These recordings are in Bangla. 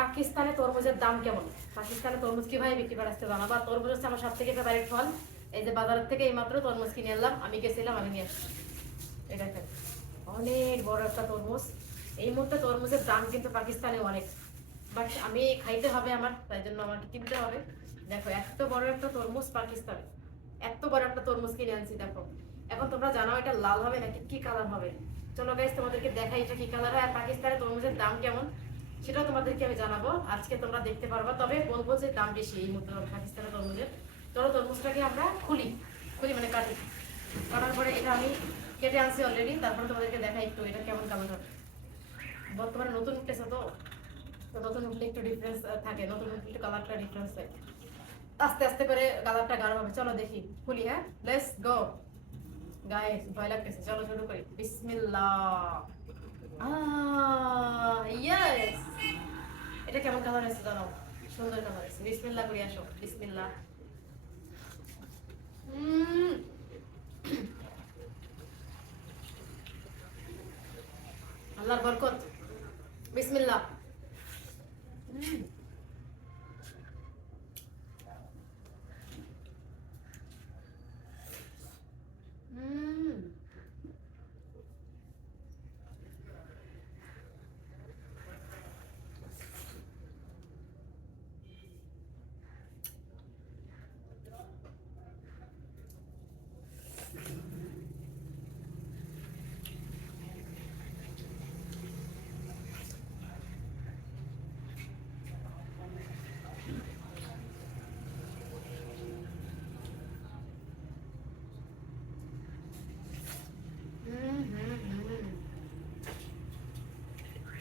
পাকিস্তানে তরমুজের দাম কেমন, পাকিস্তানে তরমুজ কিভাবে বিক্রি করে আসতে জানাবো। আর তরমুজ হচ্ছে আমার সব থেকে ফেভারিট ফল। এই যে বাজার থেকে এই মাত্র তরমুজ কিনে এলাম, আমি গেছিলাম, আমি নিয়ে আসছি। এটা অনেক বড় একটা তরমুজ। এই মুহূর্তে তরমুজের দাম কিন্তু পাকিস্তানে অনেক, বাট আমি খাইতে হবে আমার, তাই জন্য আমাকে কিনতে হবে। দেখো এত বড় একটা তরমুজ পাকিস্তানে, এত বড় একটা তরমুজ কিনে আনছি। দেখো এখন তোমরা জানো এটা লাল হবে নাকি কি কালার হবে। চলো গাইস তোমাদেরকে দেখাই এটা কি কালার হয় আর পাকিস্তানের তরমুজের দাম কেমন সেটাও তোমাদেরকে আমি জানাবো। আজকে তোমরা দেখতে পারবা, তবে বলবো যে দাম বেশি এই মুহূর্তে পাকিস্তানের তরমুজের। চলো তরমুজটাকে আমরা খুলি, খুলি মানে কাটি। কাটার পরে এটা আমি কেটে আনছি অলরেডি, তারপরে তোমাদেরকে দেখাই একটু এটা কেমন কালার হবে। বর্তমানে নতুন উঠতেছে তো, নতুন উঠলে একটু ডিফারেন্স থাকে, নতুন উঠলে একটু কালারটা ডিফারেন্স থাকে, আস্তে আস্তে করে কালারটা গাঢ় হবে। চলো দেখি খুলি, হ্যাঁ লেটস গো গাইস, ভয় লাগতেছে, চলো শুরু করি। বিসমিল্লাহ। ইয়েস, এটা কেমন কালার হয়েছে জানো, সুন্দর কালার হয়েছে। বিসমিল্লাহ করে আসো, বিসমিল্লাহ। আল্লাহর বরকত, বিসমিল্লাহ।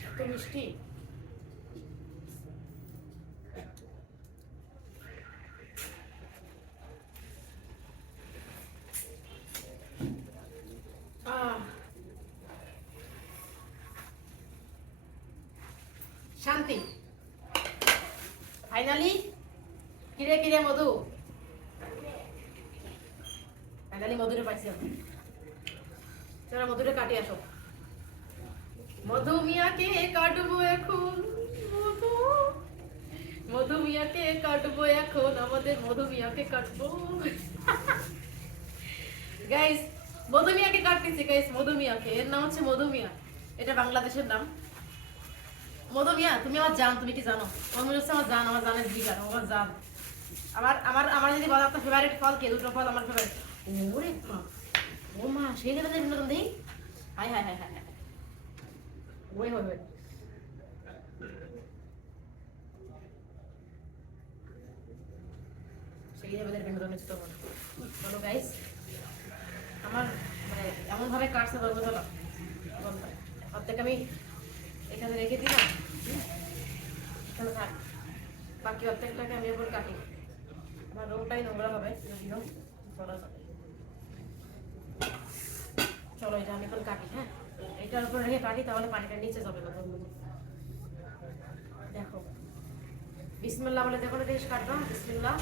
এত মিষ্টি, শান্তি। ফাইনালি কিরে কিরে মধু, ফাইনালি মধুরে পাইছি আমি। চলো মধুরে কাটি আসো। মধু মিয়াকে কাটবো এখন, মধু, মধু মিয়াকে কাটবো এখন, আমাদের মধু মিয়াকে কাটবো। গাইস মধু মিয়াকে কাটতেছি গাইস, মধু মিয়াকে, এর নাম হচ্ছে মধু মিয়া, এটা বাংলাদেশের নাম। মধু মিয়া তুমি আমার জান, তুমি কি জানো তরমুজ হচ্ছে আমার জান, আমার জানের জিগার, আমার জান। আমার আমার আমার যদি বলা তো ফেভারিট ফল কে, দুটো ফল আমার ফেভারিট। ওরে মা, ও মা সেই লেভেলের বিনোদন দেই। হাই হাই হাই হাই, ওই ওই ওই, সেই লেভেলের বিনোদন হচ্ছে তরমুজ। চলো গাইস, আমার মানে এমন ভাবে কাটছে তরমুজ হলো, অর্ধেক আমি এখানে রেখে দিলাম, এখানে থাক, বাকি অর্ধেকটাকে আমি এবার কাটি। আমার রোমটাই নোংরা হবে যদিও, চলো চলো এটা আমি এখন কাটি। হ্যাঁ এটার উপর রেখে কাটি, তাহলে পানিটা নিচে যাবে না তরমুজে। দেখো বিসমিল্লাহ বলে দেখো জিনিস কাটবা, বিসমিল্লাহ।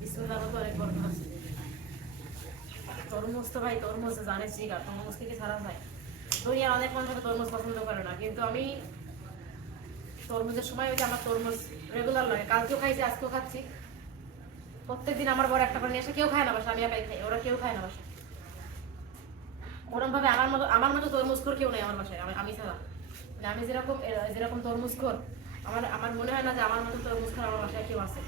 বিসমিল্লাহ তো অনেক বড় আছে। তরমুজ তো ভাই, তরমুজ জানে জিগা, তরমুজ থেকে ছাড়া যায়। দুনিয়ার অনেক মানুষ তরমুজ পছন্দ করে না, কিন্তু আমি তরমুজের সময় ওই যে আমার তরমুজ রেগুলার লাগে, কালকেও খাইছি আজকেও খাচ্ছি। প্রত্যেকদিন আমার বড় একটা করে নিয়ে এসে, কেউ খায় না বাসা, আমি একাই খাই, ওরা কেউ খায় না বাসা। ওরকম ভাবে আমার মতো তরমুজ খোর কেউ নেই আমার বাসায়, আমি ছাড়া। মানে আমি যেরকম যেরকম তরমুজ খোর, আমার আমার মনে হয় না যে আমার মতো তরমুজ খোর আমার বাসায় কেউ আছে।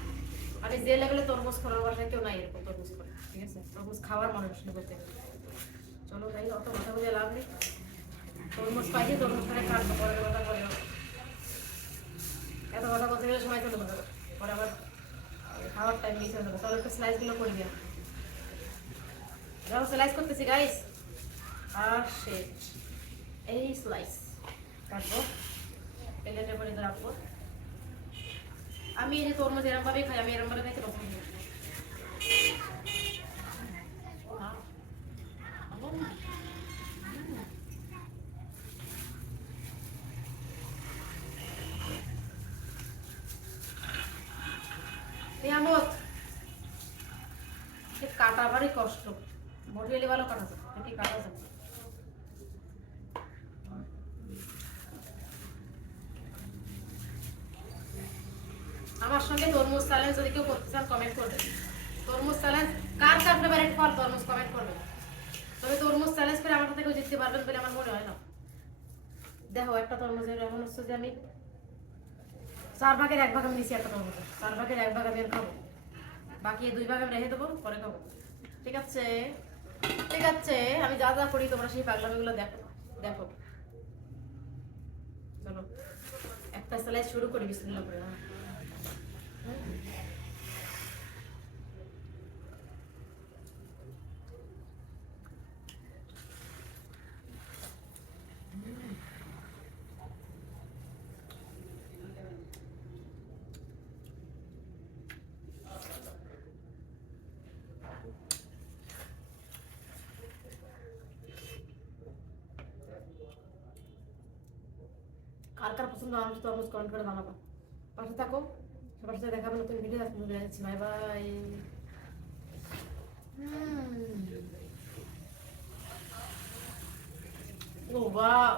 আমি যে লেভেলে তরমুজ খোর, আমার বাসায় কেউ নাই এরকম তরমুজ খোর, ঠিক আছে, তরমুজ খাওয়ার মানুষ বলতে। চলো তাই অত কথা বলে লাভ নেই, তরমুজ পাইছি, তরমুজ খানে কাটবো, পরে কথা বলে এত কথা বলতে গেলে সময় চলে যাবে, পরে আবার খাওয়ার টাইম মিস হয়ে যাবে। চলো একটু স্লাইসগুলো করে দিও, দেখো স্লাইস করতেছি গাইস। আর শেট এই স্লাইস কাটবো, প্লেটের পরে রাখবো। আমি এই যে তরমুজ এরকম ভাবেই খাই, আমি এরকম ভাবে খাইতে পছন্দ করি। নিয়ামত কাটা বারই কষ্ট, বটি ভালো কাটা যায়, কি কাটা যায়। আমার সঙ্গে তরমুজ চ্যালেঞ্জ যদি কেউ করতে চান কমেন্ট করবেন। তরমুজ চ্যালেঞ্জ কার কার ফেভারিট ফল তরমুজ কমেন্ট করবেন। তবে তরমুজ চ্যালেঞ্জ করে আমার থেকে জিততে পারবেন বলে আমার মনে হয় না। দেখো একটা তরমুজের এমন হচ্ছে যে আমি 4 ভাগের 1 ভাগ আমি নিচ্ছি একটা তরমুজের, 4 ভাগের 1 ভাগ আমি আর খাবো, বাকি 2 ভাগ আমি রেখে দেবো, পরে খাবো। ঠিক আছে, ঠিক আছে, আমি যা যা করি তোমরা সেই পাগলামিগুলো দেখো দেখো। চলো একটা স্লাইস শুরু করি বিসমিল্লাহ করে। কার কার পছন্দ আমার তরমুজ কমেন্ট করে জানাবো। পাশে থাকো, সবার সাথে দেখাবো নতুন ভিডিও। আজকে যাচ্ছি, বাই বাই। ও বাহ।